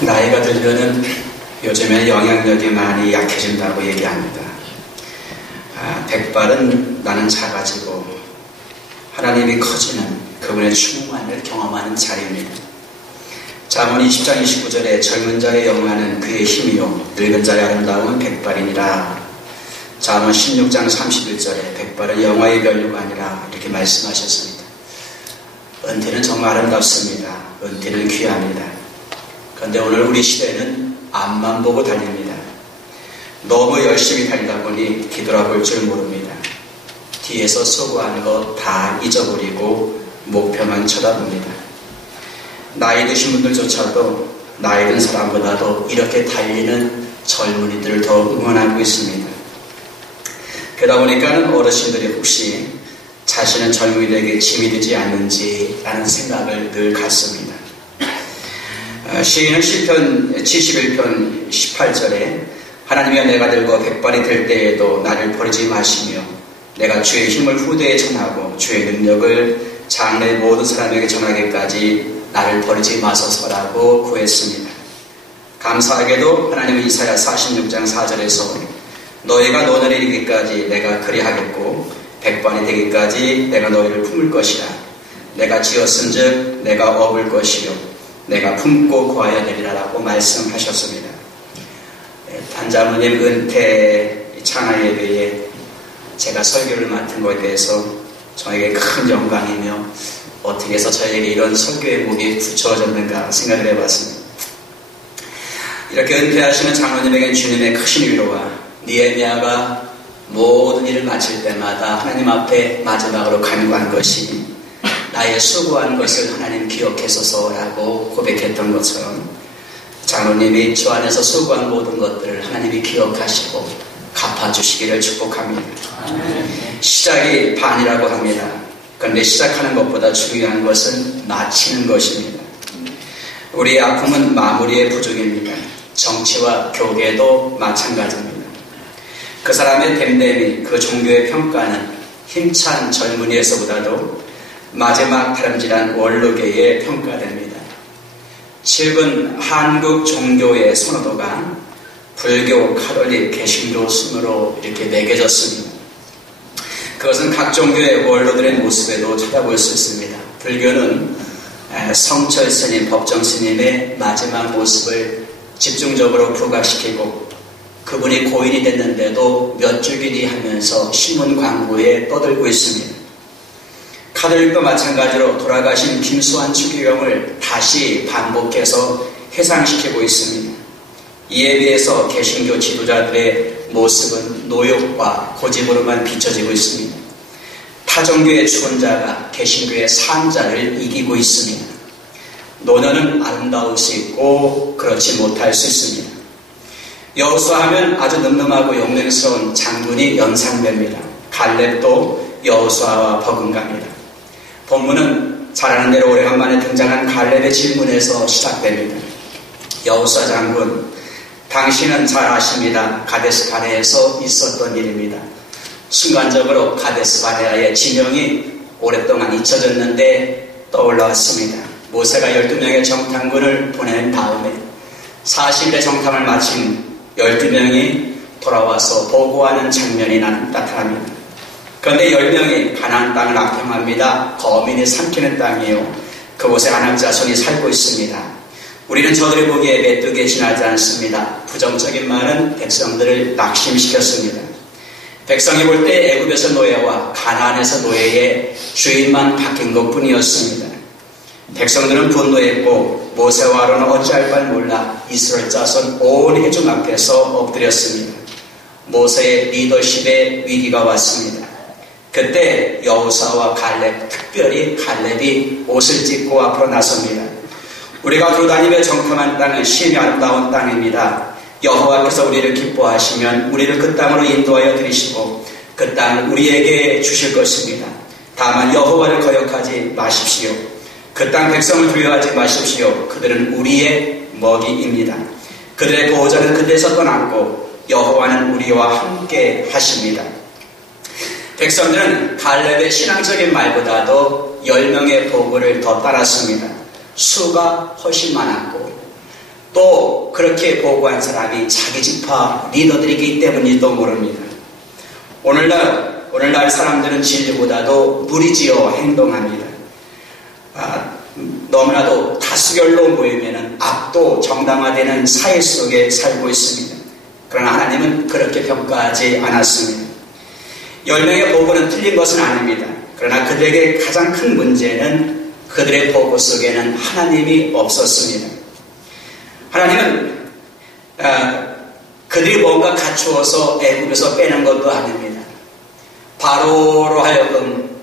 나이가 들면은 요즘에 영향력이 많이 약해진다고 얘기합니다. 백발은 나는 작아지고 하나님이 커지는 그분의 충만을 경험하는 자리입니다. 잠언 20장 29절에 젊은 자의 영화는 그의 힘이요 늙은 자의 아름다움은 백발이니라. 잠언 16장 31절에 백발은 영화의 별류가 아니라 이렇게 말씀하셨습니다. 은퇴는 정말 아름답습니다. 은퇴는 귀합니다. 그런데 오늘 우리 시대는 앞만 보고 달립니다. 너무 열심히 달리다 보니 뒤돌아볼 줄 모릅니다. 뒤에서 수고한 거 다 잊어버리고 목표만 쳐다봅니다. 나이 드신 분들조차도 나이 든 사람보다도 이렇게 달리는 젊은이들을 더 응원하고 있습니다. 그러다 보니까 어르신들이 혹시 자신은 젊은이들에게 짐이 되지 않는지라는 생각을 늘 갖습니다. 시인은 시편 71편 18절에 하나님이여 내가 늙어 백발이 될 때에도 나를 버리지 마시며 내가 주의 힘을 후대에 전하고 주의 능력을 장래 모든 사람에게 전하기까지 나를 버리지 마소서라고 구했습니다. 감사하게도 하나님은 이사야 46장 4절에서 너희가 노년에 이르기까지 내가 그리하겠고 백발이 되기까지 내가 너희를 품을 것이라. 내가 지었은즉 내가 업을 것이요 내가 품고 구하여 되리라라고 말씀하셨습니다. 단장모님 은퇴 창하 예배에 제가 설교를 맡은 것에 대해서 저에게 큰 영광이며 어떻게 해서 저에게 이런 설교의 목이 붙여졌는가 생각을 해봤습니다. 이렇게 은퇴하시는 장로님에겐 주님의 크신 위로와 느헤미야가 모든 일을 마칠 때마다 하나님 앞에 마지막으로 간구한 것이 나의 수고한 것을 하나님 기억하소서라고 고백했던 것처럼 장로님이 주 안에서 수고한 모든 것들을 하나님이 기억하시고 갚아주시기를 축복합니다. 시작이 반이라고 합니다. 그런데 시작하는 것보다 중요한 것은 마치는 것입니다. 우리의 아픔은 마무리의 부족입니다. 정치와 교계도 마찬가지입니다. 그 사람의 댐댐이 그 종교의 평가는 힘찬 젊은이에서보다도 마지막 다름질한 원로계에 평가됩니다. 최근 한국 종교의 선호도가 불교, 카톨릭, 개신교 순으로 이렇게 매겨졌습니다. 그것은 각 종교의 원로들의 모습에도 찾아볼 수 있습니다. 불교는 성철 스님, 법정 스님의 마지막 모습을 집중적으로 부각시키고 그분이 고인이 됐는데도 몇 주기니 하면서 신문 광고에 떠들고 있습니다. 카톨릭도 마찬가지로 돌아가신 김수환 추기경을 다시 반복해서 회상시키고 있습니다. 이에 비해서 개신교 지도자들의 모습은 노욕과 고집으로만 비춰지고 있습니다. 타종교의 추원자가 개신교의 산자를 이기고 있습니다. 노년은 아름다울 수 있고 그렇지 못할 수 있습니다. 여호수아 하면 아주 늠름하고 용맹스러운 장군이 연상됩니다. 갈렙도 여호수아와 버금갑니다. 본문은 잘 아는 대로 오래간만에 등장한 갈렙의 질문에서 시작됩니다. 여호수아 장군, 당신은 잘 아십니다. 가데스 바네아에서 있었던 일입니다. 순간적으로 가데스 바네아의 진영이 오랫동안 잊혀졌는데 떠올라왔습니다. 모세가 12명의 정탐군을 보낸 다음에 40일의 정탐을 마친 12명이 돌아와서 보고하는 장면이 나타납니다. 그런데 10명이 가나안 땅을 악평합니다. 거민이 삼키는 땅이에요. 그곳에 아낙 자손이 살고 있습니다. 우리는 저들이 보기에 메뚜기에 지나지 않습니다. 부정적인 말은 백성들을 낙심시켰습니다. 백성이 볼 때 애굽에서 노예와 가나안에서 노예의 주인만 바뀐 것뿐이었습니다. 백성들은 분노했고 모세와 아론은 어찌할 바를 몰라 이스라엘 자손 온 회중 앞에서 엎드렸습니다. 모세의 리더십에 위기가 왔습니다. 그때 여호수아와 갈렙, 특별히 갈렙이 옷을 찢고 앞으로 나섭니다. 우리가 돌아다니며 정탐한 땅은 심히 아름다운 땅입니다. 여호와께서 우리를 기뻐하시면 우리를 그 땅으로 인도하여 드리시고 그 땅을 우리에게 주실 것입니다. 다만 여호와를 거역하지 마십시오. 그 땅 백성을 두려워하지 마십시오. 그들은 우리의 먹이입니다. 그들의 보호자는 그들에서 떠났고 여호와는 우리와 함께 하십니다. 백성들은 갈렙의 신앙적인 말보다도 10명의 보고를 더 따랐습니다. 수가 훨씬 많았고 또 그렇게 보고한 사람이 자기 지파 리더들이기 때문일지도 모릅니다. 오늘날 사람들은 진리보다도 무리지어 행동합니다. 너무나도 다수결로 모이면 악도 정당화되는 사회 속에 살고 있습니다. 그러나 하나님은 그렇게 평가하지 않았습니다. 10명의 보고는 틀린 것은 아닙니다. 그러나 그들에게 가장 큰 문제는 그들의 보고 속에는 하나님이 없었습니다. 하나님은 그들이 뭔가 갖추어서 애굽에서 빼는 것도 아닙니다. 바로로 하여금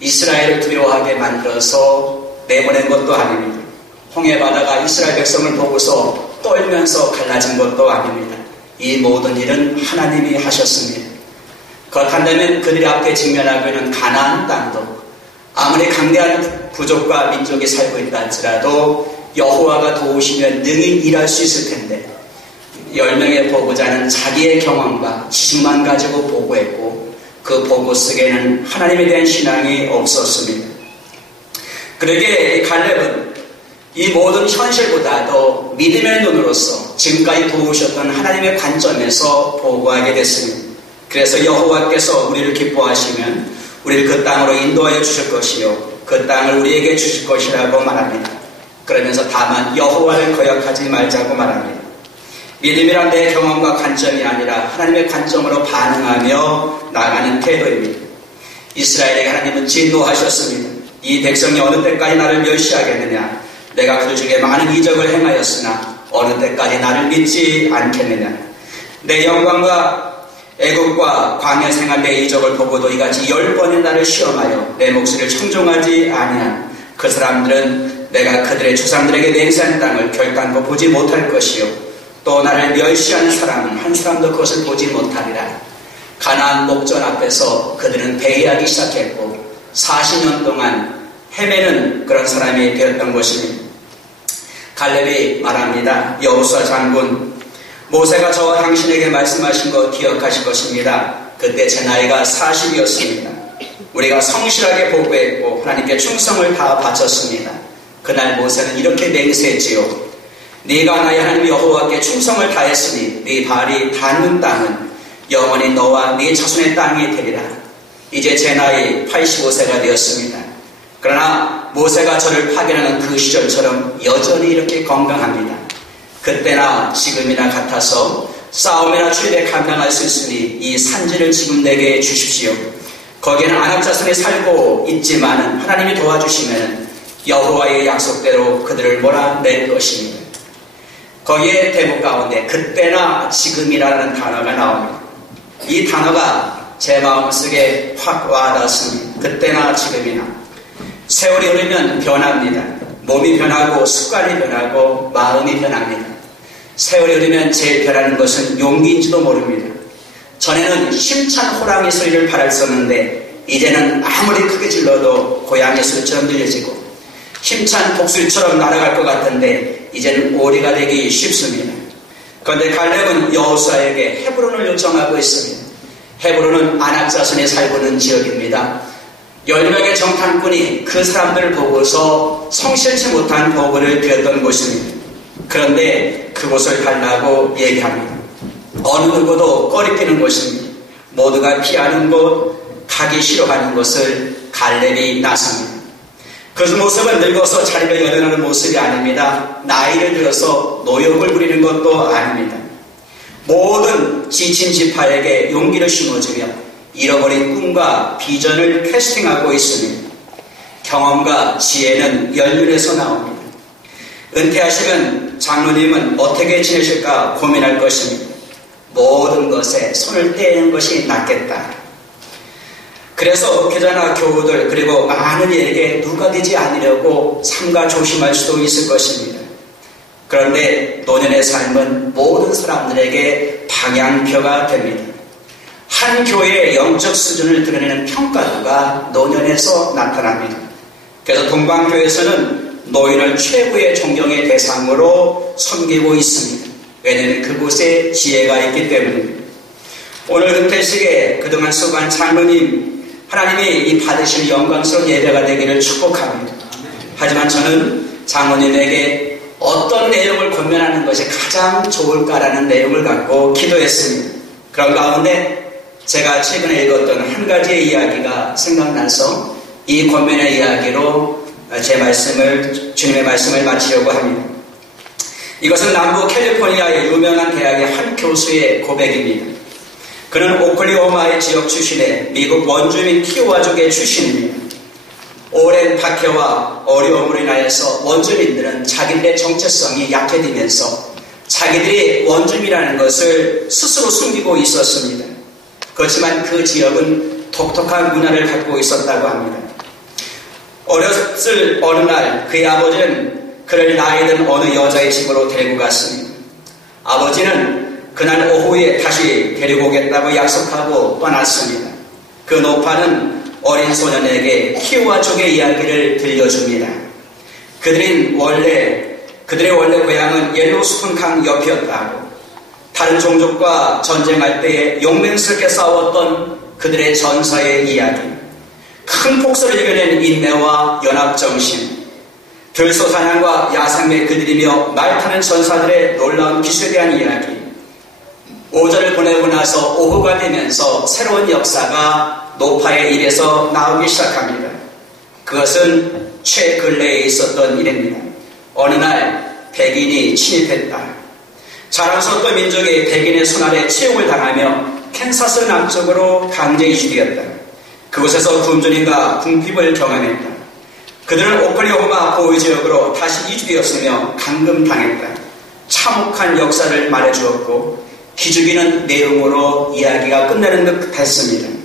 이스라엘을 두려워하게 만들어서 내보낸 것도 아닙니다. 홍해바다가 이스라엘 백성을 보고서 떨면서 갈라진 것도 아닙니다. 이 모든 일은 하나님이 하셨습니다. 그렇다면 그들이 앞에 직면하고 있는 가나안 땅도 아무리 강대한 부족과 민족이 살고 있다 할지라도 여호와가 도우시면 능히 일할 수 있을 텐데 10명의 보고자는 자기의 경험과 지식만 가지고 보고했고 그 보고 속에는 하나님에 대한 신앙이 없었습니다. 그러기에 갈렙은 이 모든 현실보다도 믿음의 눈으로서 지금까지 도우셨던 하나님의 관점에서 보고하게 됐습니다. 그래서 여호와께서 우리를 기뻐하시면 우리를 그 땅으로 인도하여 주실 것이요 그 땅을 우리에게 주실 것이라고 말합니다. 그러면서 다만 여호와를 거역하지 말자고 말합니다. 믿음이란 내 경험과 관점이 아니라 하나님의 관점으로 반응하며 나가는 태도입니다. 이스라엘에게 하나님은 진노하셨습니다. 이 백성이 어느 때까지 나를 멸시하겠느냐? 내가 그 중에 많은 이적을 행하였으나 어느 때까지 나를 믿지 않겠느냐? 내 영광과 애국과 광야 생활 내 이적을 보고도 이같이 10번의 나를 시험하여 내 목소리를 청종하지 아니한 그 사람들은 내가 그들의 조상들에게 맹세한 땅을 결단코 보지 못할 것이요 또 나를 멸시하는 사람은 한 사람도 그것을 보지 못하리라. 가나안 목전 앞에서 그들은 배회하기 시작했고 40년 동안 헤매는 그런 사람이 되었던 것입니다. 갈렙이 말합니다. 여호수아 장군, 모세가 저와 당신에게 말씀하신 거 기억하실 것입니다. 그때 제 나이가 40이었습니다. 우리가 성실하게 보고했고 하나님께 충성을 다 바쳤습니다. 그날 모세는 이렇게 맹세했지요. 네가 나의 하나님 여호와께 충성을 다했으니 네 발이 닿는 땅은 영원히 너와 네 자손의 땅이 되리라. 이제 제 나이 85세가 되었습니다. 그러나 모세가 저를 파견하는 그 시절처럼 여전히 이렇게 건강합니다. 그때나 지금이나 같아서 싸움이나 추위에 감당할 수 있으니 이 산지를 지금 내게 주십시오. 거기에는 아낙 자손이 살고 있지만 하나님이 도와주시면 여호와의 약속대로 그들을 몰아낼 것입니다. 거기에 대목 가운데 그때나 지금이라는 단어가 나옵니다. 이 단어가 제 마음속에 확 와닿습니다. 그때나 지금이나. 세월이 흐르면 변합니다. 몸이 변하고 습관이 변하고 마음이 변합니다. 세월이 흐르면 제일 변하는 것은 용기인지도 모릅니다. 전에는 힘찬 호랑이 소리를 바랐었는데 이제는 아무리 크게 질러도 고양이 소리처럼 들려지고 힘찬 독수리처럼 날아갈 것 같은데 이제는 오리가 되기 쉽습니다. 그런데 갈렙은 여호수아에게 헤브론을 요청하고 있습니다. 헤브론은 아낙 자손이 살고 있는 지역입니다. 10명의 정탐꾼이 그 사람들을 보고서 성실치 못한 보고를 드렸던 곳입니다. 그런데 그곳을 달라고 얘기합니다. 어느 누구도 꺼리끼는 곳입니다. 모두가 피하는 곳, 가기 싫어하는 곳을 갈렙이 나섭니다. 그 모습은 늙어서 자리를 열어놓는 모습이 아닙니다. 나이를 들어서 노역을 부리는 것도 아닙니다. 모든 지친 지파에게 용기를 심어주며 잃어버린 꿈과 비전을 캐스팅하고 있습니다. 경험과 지혜는 연륜에서 나옵니다. 은퇴하시면 장로님은 어떻게 지내실까 고민할 것입니다. 모든 것에 손을 떼는 것이 낫겠다. 그래서 교자나 교우들 그리고 많은 이에게 누가 되지 않으려고 삼가 조심할 수도 있을 것입니다. 그런데 노년의 삶은 모든 사람들에게 방향표가 됩니다. 한 교회의 영적 수준을 드러내는 평가도가 노년에서 나타납니다. 그래서 동방교회에서는 노인을 최고의 존경의 대상으로 섬기고 있습니다. 왜냐하면 그곳에 지혜가 있기 때문입니다. 오늘 은퇴식에 그동안 수고한 장로님 하나님이 이 받으실 영광스러운 예배가 되기를 축복합니다. 하지만 저는 장로님에게 어떤 내용을 권면하는 것이 가장 좋을까라는 내용을 갖고 기도했습니다. 그런 가운데 제가 최근에 읽었던 한 가지의 이야기가 생각나서 이 권면의 이야기로 주님의 말씀을 마치려고 합니다. 이것은 남부 캘리포니아의 유명한 대학의 한 교수의 고백입니다. 그는 오클라호마의 지역 출신의 미국 원주민 키오와족의 출신입니다. 오랜 박해와 어려움으로 인하여서 원주민들은 자기들의 정체성이 약해지면서 자기들이 원주민이라는 것을 스스로 숨기고 있었습니다. 그렇지만 그 지역은 독특한 문화를 갖고 있었다고 합니다. 어렸을 어느 날 그의 아버지는 그를 나이 든 어느 여자의 집으로 데리고 갔습니다. 아버지는 그날 오후에 다시 데리고 오겠다고 약속하고 떠났습니다. 그 노파는 어린 소년에게 키오와족의 이야기를 들려줍니다. 그들의 원래 고향은 옐로우스푼 강 옆이었다고, 다른 종족과 전쟁할 때에 용맹스럽게 싸웠던 그들의 전사의 이야기, 큰 폭소를 이겨낸 인내와 연합정신, 들소사냥과 야생매 그들이며 말 타는 전사들의 놀라운 기술에 대한 이야기, 오전을 보내고 나서 오후가 되면서 새로운 역사가 노파의 입에서 나오기 시작합니다. 그것은 최근래에 있었던 일입니다. 어느 날 백인이 침입했다. 자랑스러웠던 민족이 백인의 손아래 치욕을 당하며 캔사스 남쪽으로 강제 이주되었다. 그곳에서 굶주림과 궁핍을 경험했다. 그들은 오클라호마 보호지역으로 다시 이주되었으며 감금당했다. 참혹한 역사를 말해주었고 기죽이는 내용으로 이야기가 끝나는 듯 했습니다.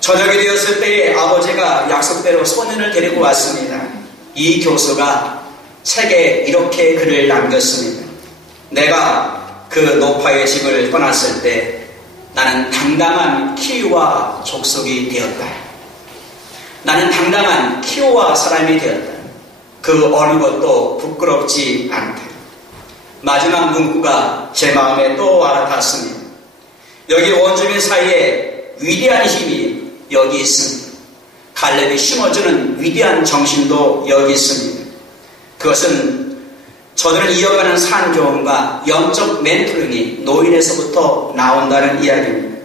저녁이 되었을 때에 아버지가 약속대로 소년을 데리고 왔습니다. 이 교수가 책에 이렇게 글을 남겼습니다. 내가 그 노파의 집을 떠났을 때 나는 당당한 키오와 족속이 되었다. 나는 당당한 키오와 사람이 되었다. 그 어느 것도 부끄럽지 않다. 마지막 문구가 제 마음에 또 와닿았습니다. 여기 원주민 사이에 위대한 힘이 여기 있습니다. 갈렙이 심어주는 위대한 정신도 여기 있습니다. 그것은 저들은 이어가는 산교훈과 영적 멘토링이 노인에서부터 나온다는 이야기입니다.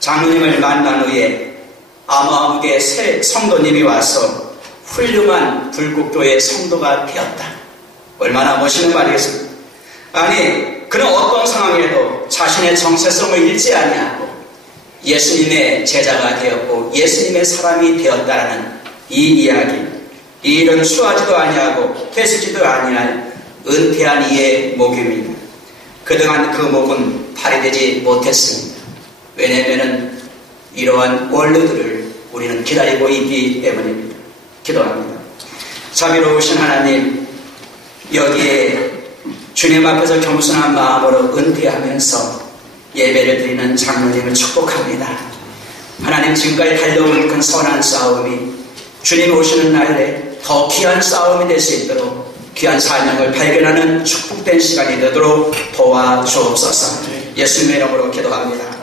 장로님을 만난 후에 아마무게 새 성도님이 와서 훌륭한 불국교의 성도가 되었다. 얼마나 멋있는 말이겠습니까? 아니, 그는 어떤 상황에도 자신의 정체성을 잃지 아니하고 예수님의 제자가 되었고 예수님의 사람이 되었다라는 이 이야기, 이 일은 추하지도 아니하고 되시지도 아니할 은퇴한 이의 목입니다. 그동안 그 목은 발휘되지 못했습니다. 왜냐하면 이러한 원로들을 우리는 기다리고 있기 때문입니다. 기도합니다. 자비로우신 하나님, 여기에 주님 앞에서 겸손한 마음으로 은퇴하면서 예배를 드리는 장로님을 축복합니다. 하나님, 지금까지 달려온 그 선한 싸움이 주님 오시는 날에 더 귀한 싸움이 될 수 있도록 귀한 사명을 발견하는 축복된 시간이 되도록 도와주옵소서. 예수님의 이름으로 기도합니다.